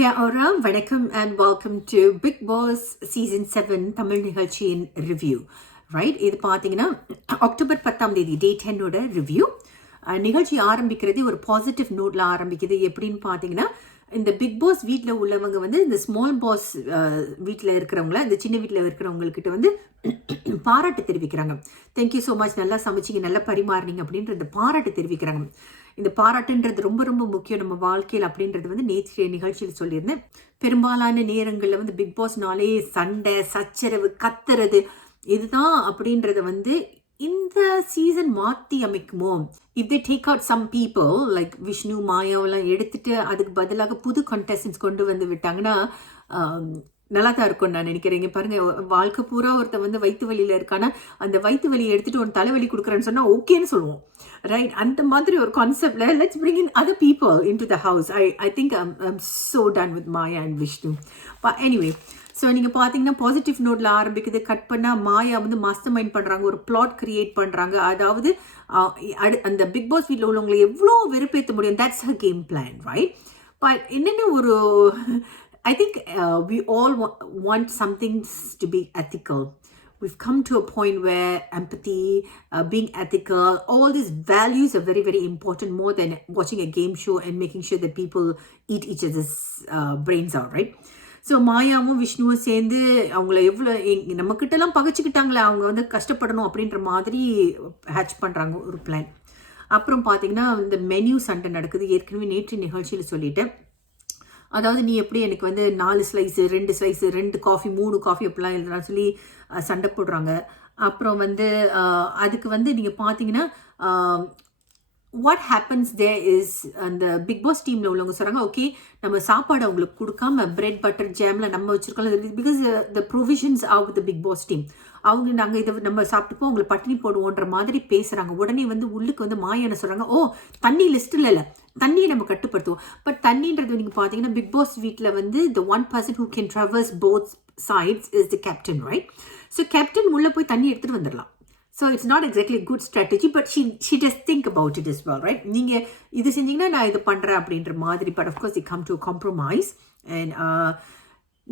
Kia ora, vanakkam and welcome to Big Boss Season 7 Tamil நிகழ்ச்சியின் review. Right, இது பார்த்தீங்கன்னா October 10ஆம் தேதி டே 10ஓட ரிவ்யூ. நிகழ்ச்சி ஆரம்பிக்கிறதே ஒரு பாசிட்டிவ் நோட்டில் ஆரம்பிக்குது. எப்படின்னு பார்த்தீங்கன்னா, இந்த பிக் பாஸ் வீட்டில் உள்ளவங்க வந்து இந்த ஸ்மால் பாஸ் வீட்டில் இருக்கிறவங்கள, இந்த சின்ன வீட்டில் இருக்கிறவங்கக்கிட்ட வந்து பாராட்டு தெரிவிக்கிறாங்க. தேங்க்யூ ஸோ மச், நல்லா சமைச்சிங்க, நல்லா பரிமாறினீங்க அப்படின்ற இந்த பாராட்டு தெரிவிக்கிறாங்க. இந்த பாராட்டுன்றது ரொம்ப ரொம்ப முக்கியம் நம்ம வாழ்க்கையில் அப்படின்றது வந்து நேற்றைய நிகழ்ச்சியில் சொல்லியிருந்தேன். பெரும்பாலான நேரங்களில் வந்து பிக் பாஸ்னாலே சண்டை, சச்சரவு, கத்துறது இதுதான் அப்படின்றத வந்து இந்த சீசன் மாற்றி அமைக்குமோ. If they take out some people like Vishnu, மாயாவெல்லாம் எடுத்துட்டு அதுக்கு பதிலாக புது கண்டஸ்டன்ஸ் கொண்டு வந்து விட்டாங்கன்னா நல்லா தான் இருக்கும்னு நான் நினைக்கிறேன். இங்கே பாருங்கள், வாழ்க்கை பூரா ஒருத்தர் வந்து வயிற்று வலியில் இருக்கானா அந்த வயிற்று வலியை எடுத்துகிட்டு ஒரு தலைவலி கொடுக்குறேன்னு சொன்னால் ஓகேன்னு சொல்லுவோம். ரைட், அந்த மாதிரி ஒரு கான்செப்டில் let's bring in other people in to the house. I think I'm so done with Maya and Vishnu. Anyway, so நீங்கள் பார்த்தீங்கன்னா பாசிட்டிவ் நோட்டில் ஆரம்பிக்குது. கட் பண்ணால் மாயா வந்து மாஸ்டர் மைண்ட் பண்ணுறாங்க, ஒரு பிளாட் கிரியேட் பண்ணுறாங்க. அதாவது அந்த பிக் பாஸ் வீட்டில் உள்ளவங்களை எவ்வளோ வெறுப்பேற்ற முடியும், that's her game plan. Right, but என்னென்ன ஒரு I think we all want some things to be ethical. We've come to a point where empathy, being ethical, all these values are very, very important, more than watching a game show and making sure that people eat each other's brains out, right? So மாயாவும் விஷ்ணுவும் சேர்ந்து அவங்கள எவ்வளோ நம்மக்கிட்டலாம் பகைச்சிக்கிட்டாங்களே, அவங்க வந்து கஷ்டப்படணும் அப்படின்ற மாதிரி ஹேட்ச் பண்ணுறாங்க ஒரு பிளான். அப்புறம் பார்த்தீங்கன்னா இந்த மெனு சண்டை நடக்குது. ஏற்கனவே நேற்று நிகழ்ச்சியில் சொல்லிட்டேன். அதாவது நீ எப்படி எனக்கு வந்து 4 ஸ்லைஸு 2 ஸ்லைஸு 2 காஃபி 3 காஃபி அப்படிலாம் எழுதுறான்னு சொல்லி சண்டை போடுறாங்க. அப்புறம் வந்து அதுக்கு வந்து நீங்கள் பார்த்தீங்கன்னா வாட் ஹேப்பன்ஸ் தேர் இஸ், அந்த பிக் பாஸ் டீமில் உள்ளவங்க சொல்கிறாங்க, ஓகே நம்ம சாப்பாடு அவங்களுக்கு கொடுக்காம பிரெட் பட்டர் ஜாமில் நம்ம வச்சுருக்கோம், because the provisions of the big boss team, அவங்க நாங்கள் இதை நம்ம சாப்பிட்டுப்போம், அவங்களை பட்டினி போடுவோன்ற மாதிரி பேசுகிறாங்க. உடனே வந்து உள்ளுக்கு வந்து மாயா என்ன சொல்கிறாங்க, ஓ தண்ணி லிஸ்ட்டில் இல்லை, தண்ணியை நம்ம கட்டுப்படுத்துவோம். பட் தண்ணின்றது நீங்கள் பார்த்தீங்கன்னா பிக் பாஸ் வீட்டில் வந்து the one person who can traverse both sides is the captain, right? So captain உள்ளே போய் தண்ணி எடுத்துகிட்டு வந்துடலாம். So it's not exactly good strategy, but she does think about it is well, right? நீங்கள் இது செஞ்சீங்கன்னா நான் இது பண்ணுறேன் அப்படின்ற மாதிரி. But of course the come to compromise. And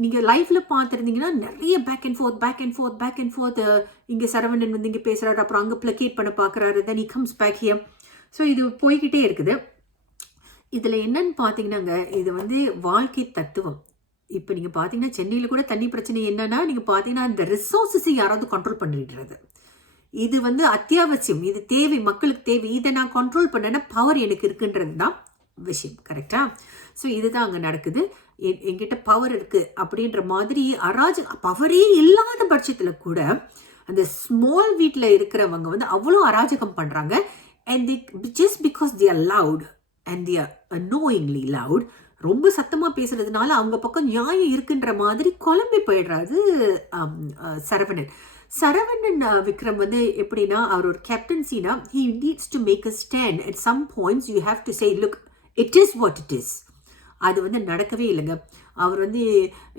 நீங்கள் லைஃப்பில் பார்த்துருந்தீங்கன்னா நிறைய பேக் அண்ட் ஃபோர்த் இங்கே சரவணன் வந்து இங்கே பேசுகிறாரு, அப்புறம் அங்கே பிளக்கேட் பண்ண பார்க்குறாரு, தென் he comes back here. So இது போய்கிட்டே இருக்குது. இதில் என்னன்னு பார்த்தீங்கன்னாங்க, இது வந்து வாழ்க்கை தத்துவம். இப்போ நீங்கள் பார்த்தீங்கன்னா சென்னையில் கூட தண்ணி பிரச்சனை என்னன்னா, நீங்கள் பார்த்தீங்கன்னா இந்த ரிசோர்ஸஸை யாராவது கண்ட்ரோல் பண்ணிடுறது, இது வந்து அத்தியாவசியம், இது தேவை, மக்களுக்கு தேவை, இதை நான் கண்ட்ரோல் பண்ணேன்னா பவர் எனக்கு இருக்குன்றது தான் விஷயம். கரெக்டா? ஸோ இதுதான் அங்கே நடக்குது. என்கிட்ட பவர் இருக்குது அப்படின்ற மாதிரி பவரே இல்லாத பட்சத்தில் கூட அந்த ஸ்மால் வீட்டில் இருக்கிறவங்க வந்து அவ்வளோ அராஜகம் பண்ணுறாங்க. And they just because they are loud and they are annoyingly loud, ரொம்ப சத்தமாக பேசுறதுனால அவங்க பக்கம் நியாயம் இருக்குன்ற மாதிரி குழம்பி போயிடுறாரு சரவணன் விக்ரம் வந்து எப்படின்னா, அவர் ஒரு கேப்டன்சினா he needs to make a stand. At some points you have to say, look, it is what it is. அது வந்து நடக்கவே இல்லைங்க. அவர் வந்து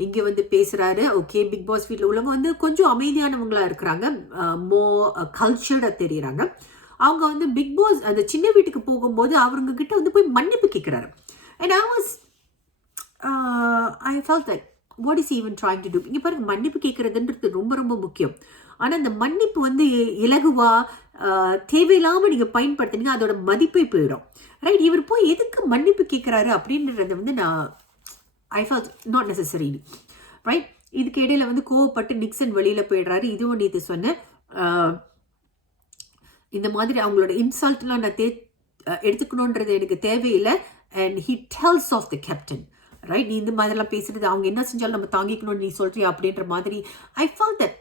இங்கே வந்து பேசுகிறாரு, ஓகே பிக் பாஸ் வீட்டில் உள்ளவங்க வந்து கொஞ்சம் அமைதியானவங்களாக இருக்கிறாங்க, மோ கல்ச்சர்டாக தெரியுறாங்க. அவங்க வந்து பிக் பாஸ் அந்த சின்ன வீட்டுக்கு போகும்போது அவங்க கிட்ட வந்து போய் மன்னிப்பு கேட்குறாரு. And I felt that what is he even trying to do? இங்கே பாருங்க, மன்னிப்பு கேட்குறதுன்றது ரொம்ப ரொம்ப முக்கியம். ஆனால் அந்த மன்னிப்பு வந்து இலகுவா தேவையில்லாமல் நீங்கள் பயன்படுத்தினீங்க, அதோட மதிப்பை போயிடும். ரைட், இவர் போய் எதுக்கு மன்னிப்பு கேட்குறாரு அப்படின்றத வந்து I felt not necessary. Right, இதுக்கு இடையில வந்து கோவப்பட்டு நிக்சன் வெளியில் போயிடுறாரு. இதுவும் இது சொன்னேன், இந்த மாதிரி அவங்களோட இன்சல்ட்லாம் நான் எடுத்துக்கணுன்றது எனக்கு தேவையில்லை. And he tells off the captain, right? நீ இந்த மாதிரிலாம் பேசுறது, அவங்க என்ன செஞ்சாலும் நம்ம தாங்கிக்கணும்னு நீ சொல்றியா அப்படின்ற மாதிரி. I felt that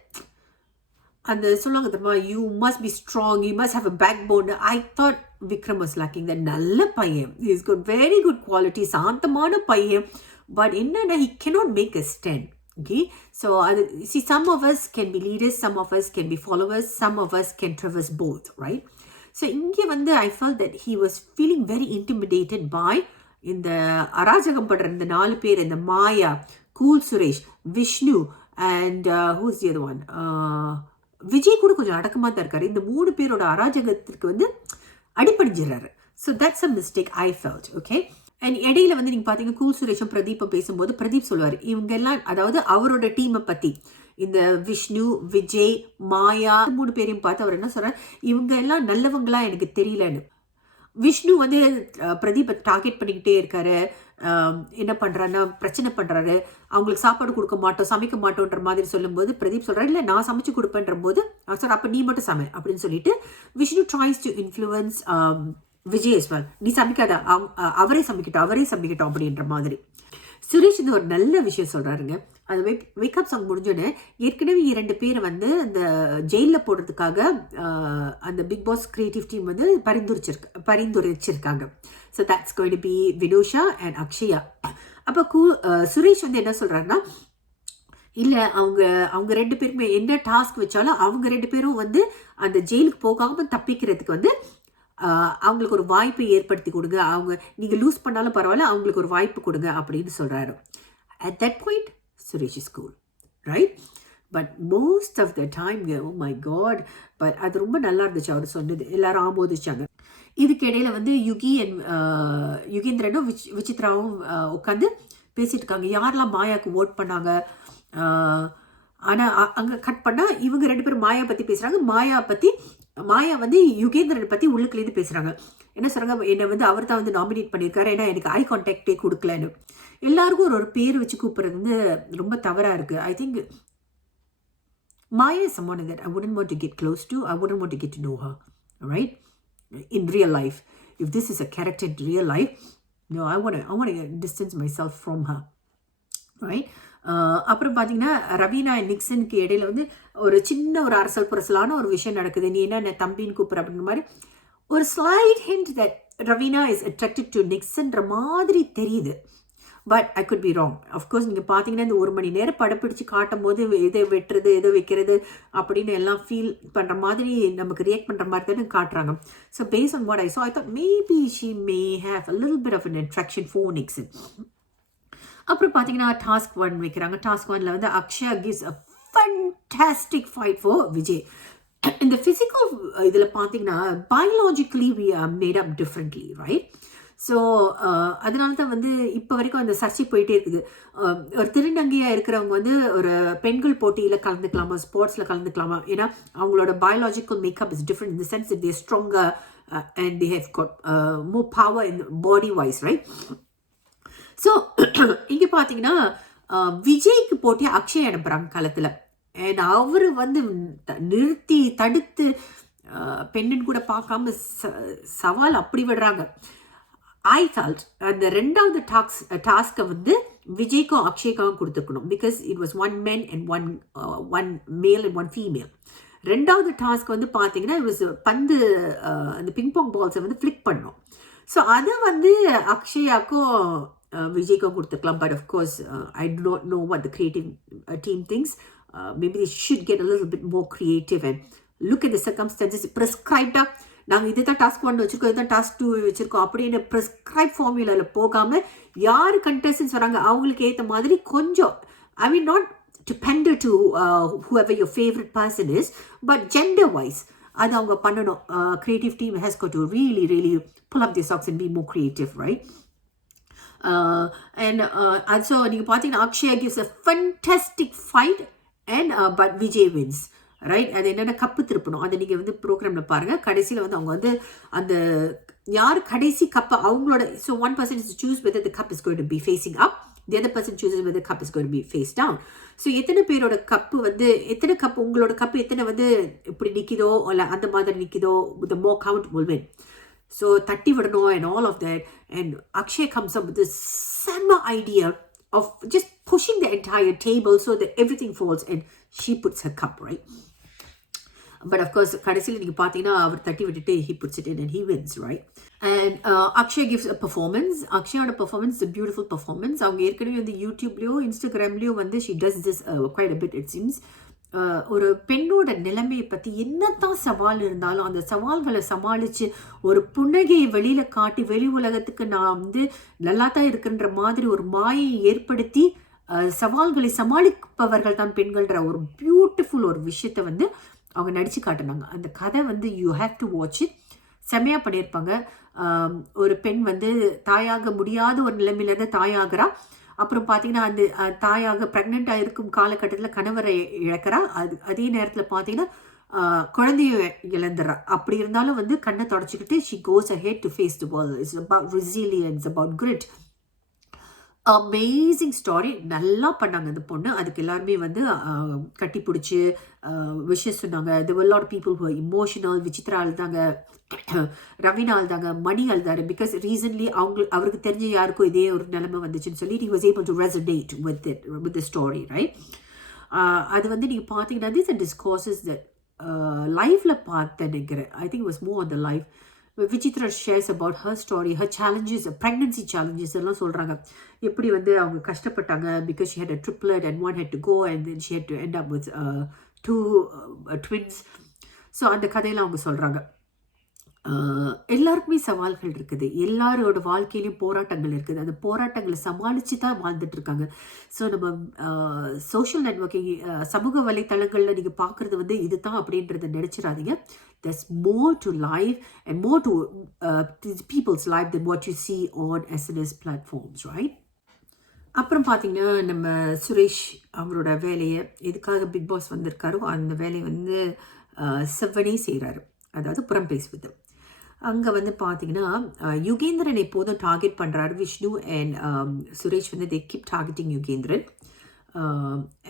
அந்த சொல்லுவாங்க தெரியுமா, you must be strong, you must have a backbone. I thought Vikram was lacking that. நல்ல பையன், he has got very good quality, சாந்தமான பையன். பட் என்னன்னா he cannot make a stand. Okay, so see, some of us can be leaders, some of us can be followers, some of us can traverse both, right? So இங்கே வந்து I felt that he was feeling very intimidated by இந்த அராஜகம் படுற இந்த 4 பேர், இந்த Maya, Cool Suresh, Vishnu and who's the other one, Vijay கூட கொஞ்சம் அடக்கமாக தான் இருக்காரு. இந்த 3 பேரோட அராஜகத்திற்கு வந்து அடிப்படைஞ்சிடறாரு. So that's a mistake I felt. Okay, and இடையில வந்து நீங்கள் பார்த்தீங்கன்னா கூல் சுரேஷும் பிரதீப்பை பேசும்போது பிரதீப் சொல்லுவார் இவங்க எல்லாம் அதாவது அவரோட டீமை பற்றி இந்த விஷ்ணு விஜய் மாயா 3 பேரையும் பார்த்து அவர் என்ன சொல்கிறார் இவங்க எல்லாம் நல்லவங்களா எனக்கு தெரியலன்னு. விஷ்ணு வந்து பிரதீப்பை டார்கெட் பண்ணிக்கிட்டே இருக்காரு. என்ன பண்ணுறாருன்னா பிரச்சனை பண்ணுறாரு. அவங்களுக்கு சாப்பாடு கொடுக்க மாட்டோம் சமைக்க மாட்டோன்ற மாதிரி சொல்லும்போது பிரதீப் சொல்கிறார் இல்லை நான் சமைச்சு கொடுப்பேன்ற போது சார் அப்போ நீ மட்டும் சமை அப்படின்னு சொல்லிட்டு Vishnu tries to influence Vijay as well. நீ சமைக்காத அவரே சமைக்கட்டும் அப்படின்ற மாதிரி. சுரேஷ் இது ஒரு நல்ல விஷயம் சொல்கிறாருங்க. அது வேக்கப் சாங் முடிஞ்சோடனே ஏற்கனவே 2 பேர் வந்து அந்த ஜெயிலில் போடுறதுக்காக அந்த பிக் பாஸ் கிரியேட்டிவ் டீம் வந்து பரிந்துரைச்சிருக்காங்க. So that's going to be Vinosha and Akshaya. அப்போ சுரேஷ் வந்து என்ன சொல்கிறாருன்னா இல்லை அவங்க 2 பேருமே என்ன டாஸ்க் வச்சாலும் அவங்க 2 பேரும் வந்து அந்த ஜெயிலுக்கு போகாமல் தப்பிக்கிறதுக்கு வந்து அவங்களுக்கு ஒரு வாய்ப்பை ஏற்படுத்தி கொடுங்க. நீங்கள் லூஸ் பண்ணாலும் பரவாயில்ல அவங்களுக்கு ஒரு வாய்ப்பு கொடுங்க அப்படின்னு சொல்கிறாரு. At that point Suresh is cool, right? But most of the time, oh my God, but அது ரொம்ப நல்லா இருந்துச்சு அவர் சொன்னது. எல்லாரும் ஆமோதிச்சாங்க. இதுக்கு இடையில வந்து யுகேந்திரனும் விசித்ராவும் உட்காந்து பேசிட்டு இருக்காங்க. யாரெல்லாம் மாயாவுக்கு ஓட் பண்ணாங்க. ஆனால் அங்கே கட் பண்ணால் இவங்க 2 பேரும் மாயா பற்றி பேசுகிறாங்க. மாயா வந்து யுகேந்திரனை பற்றி உள்ளுக்குலேருந்து பேசுகிறாங்க. என்ன சொல்கிறாங்க என்னை வந்து அவர் தான் வந்து நாமினேட் பண்ணியிருக்காரு ஏன்னா எனக்கு ஐ கான்டாக்டே கொடுக்கலன்னு. எல்லாருக்கும் ஒரு பேர் வச்சு கூப்பிட்றது வந்து ரொம்ப தவறாக இருக்குது. I think Maya is someone that I wouldn't want to get close to. I wouldn't want to get to know her, right? In real life. If this is a character in real life, no, I want to distance myself from her, right? அப்புறம் பார்த்தீங்கன்னா ரவீனா நிக்சனுக்கு இடையில வந்து ஒரு சின்ன ஒரு அரசல் புரசலான ஒரு விஷயம் நடக்குது. நீ என்ன தம்பின்னு கூப்பிட்ற அப்படின்ற மாதிரி ஒரு slight hint that Raveena is attracted to நிக்சன்ற மாதிரி தெரியுது. But I could be wrong. Of course நீங்கள் பார்த்தீங்கன்னா இந்த 1 மணி நேரம் படம் பிடிச்சி காட்டும் போது எதை வெட்டுறது எதை வைக்கிறது அப்படின்னு எல்லாம் ஃபீல் பண்ணுற மாதிரி நமக்கு ரியாக்ட் பண்ணுற மாதிரி தானே காட்டுறாங்க. So base on what I saw, I thought maybe she may have a little bit of an attraction for Nixon. அப்புறம் பார்த்தீங்கன்னா டாஸ்க் 1 வைக்கிறாங்க. டாஸ்க் 1ல வந்து Akshaya gives a fantastic fight for Vijay. இந்த ஃபிசிக்கல் இதில் பார்த்தீங்கன்னா biologically we are made up differently, right? So அதனால தான் வந்து இப்போ வரைக்கும் அந்த சர்ச்சை போயிட்டே இருக்குது. ஒரு திருநங்கையாக இருக்கிறவங்க வந்து ஒரு பெண்கள் போட்டியில் கலந்துக்கலாமா ஸ்போர்ட்ஸில் கலந்துக்கலாமா ஏன்னா அவங்களோட biological makeup is different in the sense that they stronger and they have got more power in body wise, right? So இங்கே பார்த்தீங்கன்னா விஜய்க்கு போட்டி அக்ஷய் அனுப்புகிறாங்க களத்தில். அண்ட் அவர் வந்து நிறுத்தி தடுத்து பெண்ணுன்னு கூட பார்க்காம சவால் அப்படி விடுறாங்க. ஐ தாட் அந்த 2வது டாஸ்க்கை வந்து விஜய்க்கும் அக்ஷய்க்கும் கொடுத்துருக்கணும். Because it was 1 men and 1 male and 1 female. 2வது டாஸ்க் வந்து பார்த்தீங்கன்னா இட் வாஸ் பந்து அந்த பிங்பாங் பால்ஸை வந்து ஃப்ளிக் பண்ணோம். ஸோ அதை வந்து அக்ஷயாக்கும் விஜய்க்கும் கொடுத்துருக்கலாம். But of course I do not know what the creative team thinks. Maybe they should get a little bit more creative and look at the circumstances. Prescribed நாங்கள் இது தான் டாஸ்க் 1 வச்சுருக்கோம் இதுதான் டாஸ்க் 2 வச்சுருக்கோம் அப்படின்னு ப்ரிஸ்கிரைப் ஃபார்முலாவில் போகாமல் யார் கண்டஸ்டன்ஸ் வராங்க அவங்களுக்கு ஏற்ற மாதிரி கொஞ்சம் I mean not to pander to whoever your favorite person is, but gender wise அது அவங்க பண்ணணும். creative team has got to really pull up their socks and be more creative, right? And so நீங்கள் பார்த்தீங்கன்னா Akshaya gives a fantastic fight and but Vijay wins, right? அது என்னென்ன cup திருப்பணும் அதை நீங்கள் வந்து ப்ரோக்ராமில் பாருங்கள். கடைசியில் வந்து அவங்க வந்து அந்த யார் கடைசி கப்பை அவங்களோட so 1 person is to choose whether the cup is going to be facing up, the other person chooses whether the cup is going to be face down. So எத்தனை பேரோட கப்பு வந்து எத்தனை கப்பு உங்களோட கப்பு எத்தனை வந்து இப்படி நிற்கிதோ இல்லை அந்த மாதிரி நிற்கிதோ the more count will win. So தட்டி விடணும் and all of that. And Akshay comes up with this summer idea of just pushing the entire table so that everything falls and she puts her cup, right? But of course கடைசியில் நீங்கள் பார்த்தீங்கன்னா அவர் தட்டி விட்டுட்டு he puts it in and he wins, right? And Akshay gives a performance. Akshayoட performance is a beautiful performance. அவங்க ஏற்கனவே வந்து யூடியூப்லேயோ இன்ஸ்டாகிராம்லேயோ வந்து she does this quite a bit it seems. ஒரு பெண்ணோட நிலைமையை பற்றி என்னத்தான் சவால் இருந்தாலும் அந்த சவால்களை சமாளித்து ஒரு புன்னகையை வெளியில் காட்டி வெளி உலகத்துக்கு நான் வந்து நல்லா தான் இருக்குன்ற மாதிரி ஒரு மாயை ஏற்படுத்தி சவால்களை சமாளிப்பவர்கள் தான் பெண்கள்ன்ற ஒரு பியூட்டிஃபுல் ஒரு விஷயத்தை வந்து அவங்க நடித்து காட்டினாங்க. அந்த கதை வந்து you have to watch it. செம்மையாக பண்ணியிருப்பாங்க. ஒரு பெண் வந்து தாயாக முடியாத ஒரு நிலைமையிலேருந்து தாயாகிறா. அப்புறம் பார்த்தீங்கன்னா அந்த தாயாக ப்ரெக்னெண்ட்டாக இருக்கும் காலகட்டத்தில் கணவரை இழக்கிறா. அதே நேரத்தில் பார்த்தீங்கன்னா குழந்தைய இழந்துடுறா. அப்படி இருந்தாலும் வந்து கண்ணை தொடச்சிக்கிட்டு she goes ahead to face the world. It's about resilience, about grit. Amazing story. நல்லா பண்ணாங்க அந்த பொண்ணு. அதுக்கு எல்லாருமே வந்து கட்டி பிடிச்சி விஷஸ் சொன்னாங்க. there were a lot of people who were emotional. Vichitra அழுதாங்க, ரவீனா அழுதாங்க, மணி அழுதாரு. பிகாஸ் ரீசன்ட்லி அவருக்கு தெரிஞ்ச யாருக்கும் இதே ஒரு நிலைமை வந்துச்சுன்னு சொல்லி he was able to resonate with the story, right? அது வந்து நீங்கள் பார்த்தீங்கன்னா these are discourses that லைஃப்பில் பார்த்தேன் நினைக்கிறேன். I think it was more on the life. Vichitra shares about her story, her challenges, pregnancy challenges எல்லாம் சொல்கிறாங்க. எப்படி வந்து அவங்க கஷ்டப்பட்டாங்க. Because she had a triplet and one had to go and then she had to end up with 2 twins. So அந்த கதையெல்லாம் அவங்க சொல்கிறாங்க. எல்லாருக்குமே சவால்கள் இருக்குது. எல்லாரோட வாழ்க்கையிலையும் போராட்டங்கள் இருக்குது. அந்த போராட்டங்களை சமாளித்து தான் வாழ்ந்துட்டு இருக்காங்க. ஸோ நம்ம சோஷியல் நெட்வொர்க்கிங், சமூக வலைத்தளங்களில் நீங்கள் பார்க்குறது வந்து இது தான் அப்படின்றத நினச்சிடாதீங்க. there's more to life and more to people's life than what you see on SNS platforms, right? அப்புறம் பார்த்தீங்கன்னா நம்ம சுரேஷ் அவரோட வேலையை எதுக்காக பிக் பாஸ் வந்திருக்காரோ அந்த வேலையை வந்து செவ்வனே செய்கிறாரு. அதாவது புறம் பேசுவது. அங்கே வந்து பார்த்தீங்கன்னா யுகேந்திரன் எப்போதும் டார்கெட் பண்ணுறாரு. விஷ்ணு அண்ட் சுரேஷ் வந்து they keep targeting Yugendran.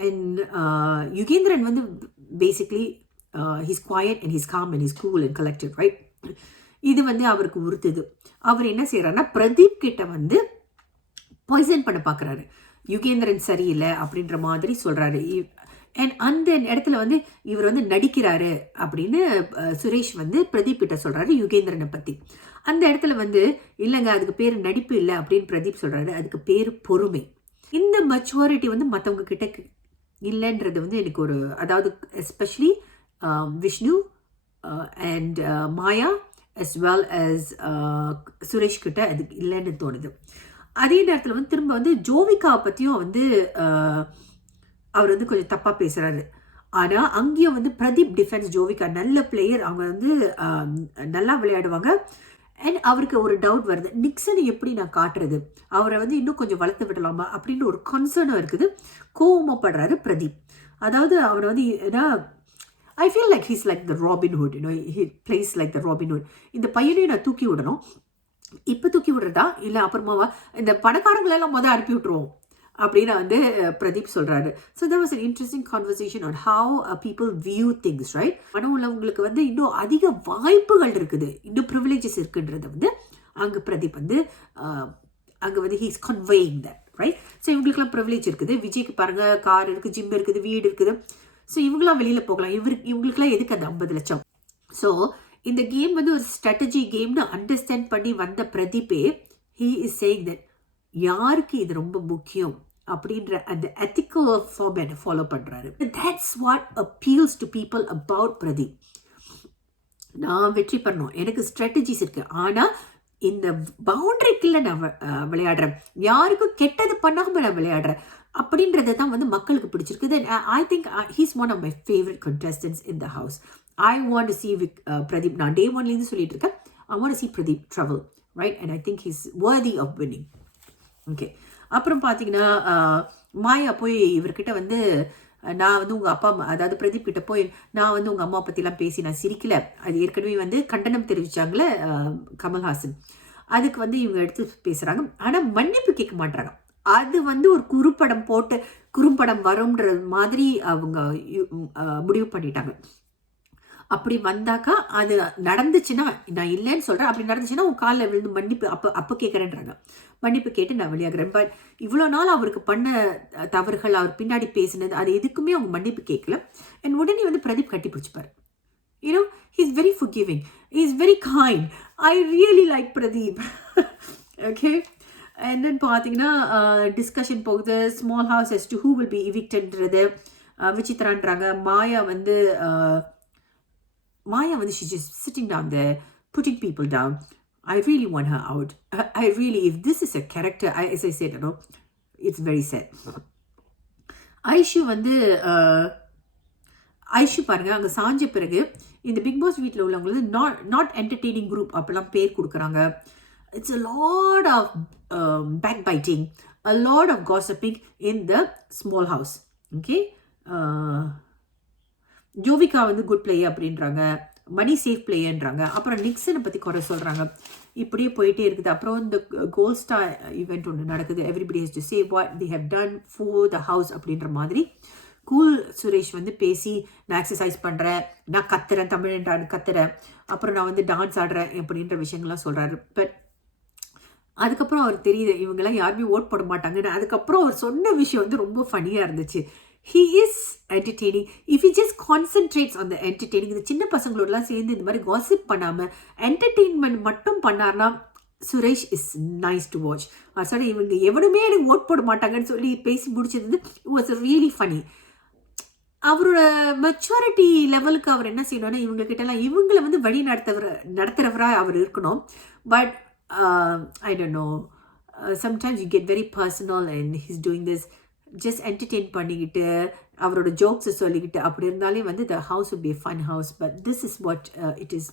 And Yugendran வந்து basically he's quiet and he's calm and he's cool and collected, right? இது வந்து அவருக்கு உறுத்துது. அவர் என்ன செய்யறாருன்னா பிரதீப் கிட்ட வந்து பாய்சன் பண்ண பார்க்குறாரு. யுகேந்திரன் சரியில்லை அப்படின்ற மாதிரி சொல்றாரு. அண்ட் அந்த இடத்துல வந்து இவர் வந்து நடிக்கிறாரு அப்படின்னு சுரேஷ் வந்து பிரதீப் கிட்ட சொல்றாரு யுகேந்திரனை பத்தி. அந்த இடத்துல வந்து இல்லைங்க அதுக்கு பேர் நடிப்பு இல்லை அப்படின்னு பிரதீப் சொல்றாரு. அதுக்கு பேர் பொறுமை. இந்த மெச்சூரிட்டி வந்து மற்றவங்க கிட்ட இல்லைன்றது வந்து எனக்கு ஒரு, அதாவது especially Vishnu and Maya as well as Suresh கிட்ட அது இல்லைன்னு தோணுது. அதே நேரத்தில் வந்து திரும்ப வந்து ஜோவிகாவை பற்றியும் வந்து அவர் வந்து கொஞ்சம் தப்பாக பேசுகிறாரு. ஆனால் அங்கேயும் வந்து பிரதீப் டிஃபென்ஸ் ஜோவிகா நல்ல பிளேயர், அவங்க வந்து நல்லா விளையாடுவாங்க. அண்ட் அவருக்கு ஒரு டவுட் வருது, நிக்சனை எப்படி நான் காட்டுறது, அவரை வந்து இன்னும் கொஞ்சம் வளர்த்து விடலாமா அப்படின்னு ஒரு கன்சர்னும் இருக்குது. கோவமாகப்படுறாரு பிரதீப். அதாவது அவரை வந்து ஏன்னா I feel like he's like the Robin Hood, you know, he plays like the Robin Hood. இந்த பையனையும் நான் தூக்கி விடணும். இப்போ தூக்கி விடுறதா இல்லை அப்புறமாவா இந்த பணக்காரங்களெல்லாம் முதல் அனுப்பி விட்டுருவோம் அப்படின்னு வந்து பிரதீப் சொல்கிறாரு. So there was an interesting conversation on how people view things, right? பணம் உள்ளவங்களுக்கு வந்து இன்னும் அதிக வாய்ப்புகள் இருக்குது, இன்னும் ப்ரிவிலேஜஸ் இருக்குன்றத வந்து அங்கே பிரதீப் வந்து அங்கே வந்து he's conveying that, right? So இவங்களுக்குலாம் ப்ரிவிலேஜ் இருக்குது. விஜய்க்கு பாருங்கள் கார் இருக்குது, ஜிம் இருக்குது, வீடு இருக்குது. ஸோ இவங்களாம் வெளியில் போகலாம். இவங்களுக்குலாம் எதுக்கு அந்த 50 லட்சம்? ஸோ இந்த கேம் வந்து ஒரு ஸ்ட்ராட்டஜி கேம்னு அண்டர்ஸ்டாண்ட் பண்ணி வந்த பிரதீப்பே he is saying that யாருக்கு இது ரொம்ப முக்கியம் அப்படின்ற அந்த எத்திக்கல் ஃபார்மேட் ஃபாலோ பண்ணுறாரு. that's what appeals to people about Pradeep. நான் வெற்றி பண்ணணும், எனக்கு ஸ்ட்ராட்டஜிஸ் இருக்குது, ஆனால் இந்த பவுண்டரிக்குள்ள நான் விளையாடுறேன், யாருக்கும் கெட்டது பண்ணாமல் நான் விளையாடுறேன் அப்படின்றத தான் வந்து மக்களுக்கு பிடிச்சிருக்கு. Then I think he's one of my favourite contestants in the house. I want to see Pradeep. நான் டே ஒன்லேருந்து சொல்லிட்டு இருக்கேன், I want to see Pradeep travel, right? And I think he's worthy of winning. Okay. அப்புறம் பார்த்தீங்கன்னா மாயா போய் இவர்கிட்ட வந்து நான் வந்து உங்கள் அப்பா, அதாவது பிரதீப் கிட்ட போய் நான் வந்து உங்கள் அம்மா பற்றிலாம் பேசி நான் சிரிக்கலை, அது ஏற்கனவே வந்து கண்டனம் தெரிவித்தாங்களே கமல்ஹாசன், அதுக்கு வந்து இவங்க எடுத்து பேசுகிறாங்க. ஆனால் மன்னிப்பு கேட்க மாட்டாங்க. அது வந்து ஒரு குறும்படம் வரும்ன்ற மாதிரி அவங்க முடிவு பண்ணிட்டாங்க. அப்படி வந்தாக்கா அது நடந்துச்சுன்னா, நான் இல்லைன்னு சொல்கிறேன், அப்படி நடந்துச்சுன்னா உன் காலில் விழுந்து மன்னிப்பு அப்போ கேட்குறேன்றாங்க. மன்னிப்பு கேட்டு நான் வெளியாகிறேன். பட் இவ்வளோ நாள் அவருக்கு பண்ண தவறுகள், அவர் பின்னாடி பேசினது, அது எதுக்குமே அவங்க மன்னிப்பு கேட்கல. அண்ட் உடனே வந்து பிரதீப் கட்டி பிடிச்சிப்பார். You know, he's very forgiving, he is very kind. I really like Pradeep. Okay. And then பார்த்தீங்கன்னா டிஸ்கஷன் போகுது, small house as to who will be evictedன்றது. விசித்ரான்றாங்க. மாயா வந்து she's just sitting down there, putting people down. I really want her out. I really, if this is a character, as I said, you know, it's very sad. Aishu வந்து ஐஷு பாருங்க அங்கே சாஞ்ச பிறகு இந்த big pass வீட்டில் உள்ளவங்களுக்கு நாட் என்டர்டெய்னிங் குரூப் அப்படிலாம் பேர் கொடுக்குறாங்க. It's a lot of backbiting, a lot of gossiping in the small house. Okay, Jovika வந்து குட் பிளேயர் அப்படின்றாங்க, மணி சேஃப் பிளேயர்ன்றாங்க, அப்புறம் நிக்சனை பற்றி குறை சொல்கிறாங்க. இப்படியே போயிட்டே இருக்குது. அப்புறம் இந்த கோல்ட் ஸ்டார் ஈவெண்ட் ஒன்று நடக்குது. Everybody has to say what they have done for the house அப்படின்ற மாதிரி கூல் சுரேஷ் வந்து பேசி நான் எக்ஸசைஸ் பண்ணுறேன், நான் கத்துறேன், தமிழ் கத்துறேன், அப்புறம் நான் வந்து டான்ஸ் ஆடுறேன் அப்படின்ற விஷயங்கள்லாம் சொல்கிறாரு. பட் அதுக்கப்புறம் அவர் தெரியுது இவங்கெல்லாம் யாருமே ஓட் போட மாட்டாங்கன்னு. அதுக்கப்புறம் அவர் சொன்ன விஷயம் வந்து ரொம்ப ஃபனியாக இருந்துச்சு. He is entertaining. If he just concentrates on the entertaining, இந்த சின்ன பசங்களோடலாம் சேர்ந்து இந்த மாதிரி gossip பண்ணாமல் என்டர்டெயின்மெண்ட் மட்டும் பண்ணார்னா Suresh is nice to watch. Sorry, இவங்க எவனுமே எனக்கு ஓட் போட மாட்டாங்கன்னு சொல்லி பேசி முடிச்சது வந்து இட் வாஸ் ரியலி ஃபனி. அவரோட மெச்சூரிட்டி லெவலுக்கு அவர் என்ன செய்யணும்னா இவங்ககிட்டலாம் இவங்களை வந்து வழி நடத்துகிறவராக அவர் இருக்கணும். But I don't know, sometimes you get very personal and he's doing this just entertain பண்ணிக்கிட்டு அவரோட ஜோக்ஸை சொல்லிக்கிட்டு அப்படி இருந்தாலே வந்து the house would be a fun house. But this is what it is.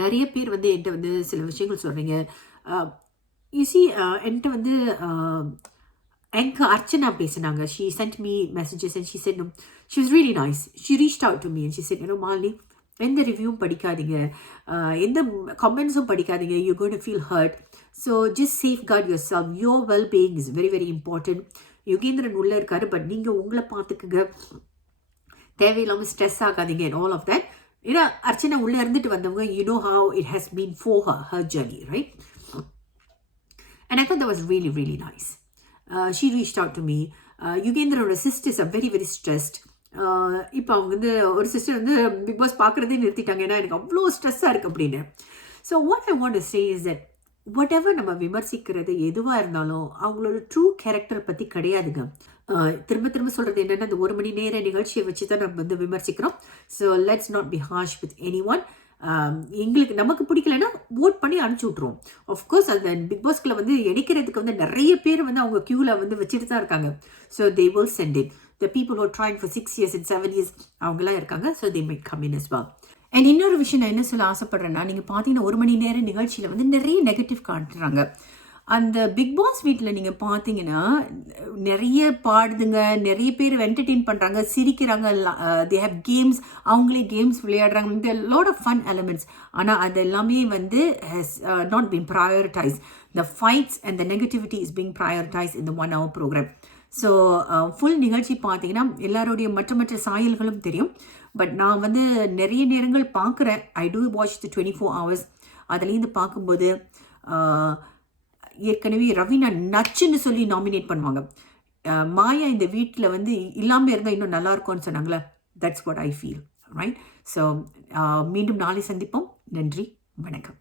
நிறைய பேர் வந்து என்கிட்ட வந்து சில விஷயங்கள் சொல்கிறீங்க. you see, என்கிட்ட வந்து anchor Archana பேசினாங்க. She sent me messages and she said, no, she was really nice. She reached out to me and she said, Malini, எந்த ரிவ்யூவும் படிக்காதீங்க, எந்த கமெண்ட்ஸும் படிக்காதீங்க, you're going to feel hurt. So just safeguard yourself. Your well-being is very, very important. Yugendran உள்ளே இருக்காரு, but நீங்கள் உங்களை பார்த்துக்குங்க, தேவையில்லாமல் stress ஆகாதீங்க and all of that. ஏன்னா அர்ச்சனா உள்ளே இருந்துட்டு வந்தவங்க, you know how it has been for her journey, right? And I thought that was really, really nice. She reached out to me. யுகேந்திரனோட sisters are very, very stressed. இப்போ அவங்க வந்து ஒரு sister வந்து big pass பார்க்குறதே நிறுத்திட்டாங்க, ஏன்னா எனக்கு அவ்வளோ ஸ்ட்ரெஸ்ஸாக இருக்குது அப்படின்னு. So what I want to say is that whatever நம்ம விமர்சிக்கிறது எதுவாக இருந்தாலும் அவங்களோட ட்ரூ கேரக்டர் பற்றி கிடையாதுங்க. திரும்ப திரும்ப சொல்கிறது என்னென்னா, அந்த 1 மணி நேர நிகழ்ச்சியை வச்சு தான் நம்ம வந்து விமர்சிக்கிறோம். So let's not be harsh with anyone. எங்களுக்கு நமக்கு பிடிக்கலைன்னா ஓட் பண்ணி அனுப்பிச்சி விட்ருவோம். ஆஃப்கோர்ஸ் அந்த பிக் பாஸ்கில் வந்து இணைக்கிறதுக்கு வந்து நிறைய பேர் வந்து அவங்க க்யூவில் வந்து வச்சுட்டு தான் இருக்காங்க. So they will sent it. The people who are trying for 6 years and 7 years அவங்களாம் இருக்காங்க. So they might come in as well. And இன்னொரு விஷயம் நான் என்ன சொல்ல ஆசைப்படுறேன்னா, நீங்கள் பார்த்தீங்கன்னா 1 மணி நேர நிகழ்ச்சியில் வந்து நிறைய நெகட்டிவ் காட்டுறாங்க. அந்த பிக் பாஸ் வீட்டில் நீங்கள் பார்த்தீங்கன்னா நிறைய பாடுதுங்க, நிறைய பேர் என்டர்டெயின் பண்ணுறாங்க, சிரிக்கிறாங்க, தே ஹேவ் கேம்ஸ், அவங்களே கேம்ஸ் விளையாடுறாங்க, இந்த லாட் ஆஃப் ஃபன் எலிமெண்ட்ஸ். ஆனால் அது எல்லாமே வந்து has not been prioritised. The fights and the negativity is being prioritised in the 1 hour program. So full நிகழ்ச்சி பார்த்தீங்கன்னா எல்லாருடைய மற்ற சாயல்களும் தெரியும். பட் நான் வந்து நிறைய நேரங்கள் பார்க்குறேன். ஐ டூ வாட்ச் தி 24 hours. அதுலேருந்து பார்க்கும்போது ஏற்கனவே ரவீனா நச்சுன்னு சொல்லி நாமினேட் பண்ணுவாங்க. மாயா இந்த வீட்டில் வந்து இல்லாமல் இருந்தால் இன்னும் நல்லாயிருக்கும்னு சொன்னாங்களே. That's what I feel, right? So மீண்டும் நாளை சந்திப்போம். நன்றி, வணக்கம்.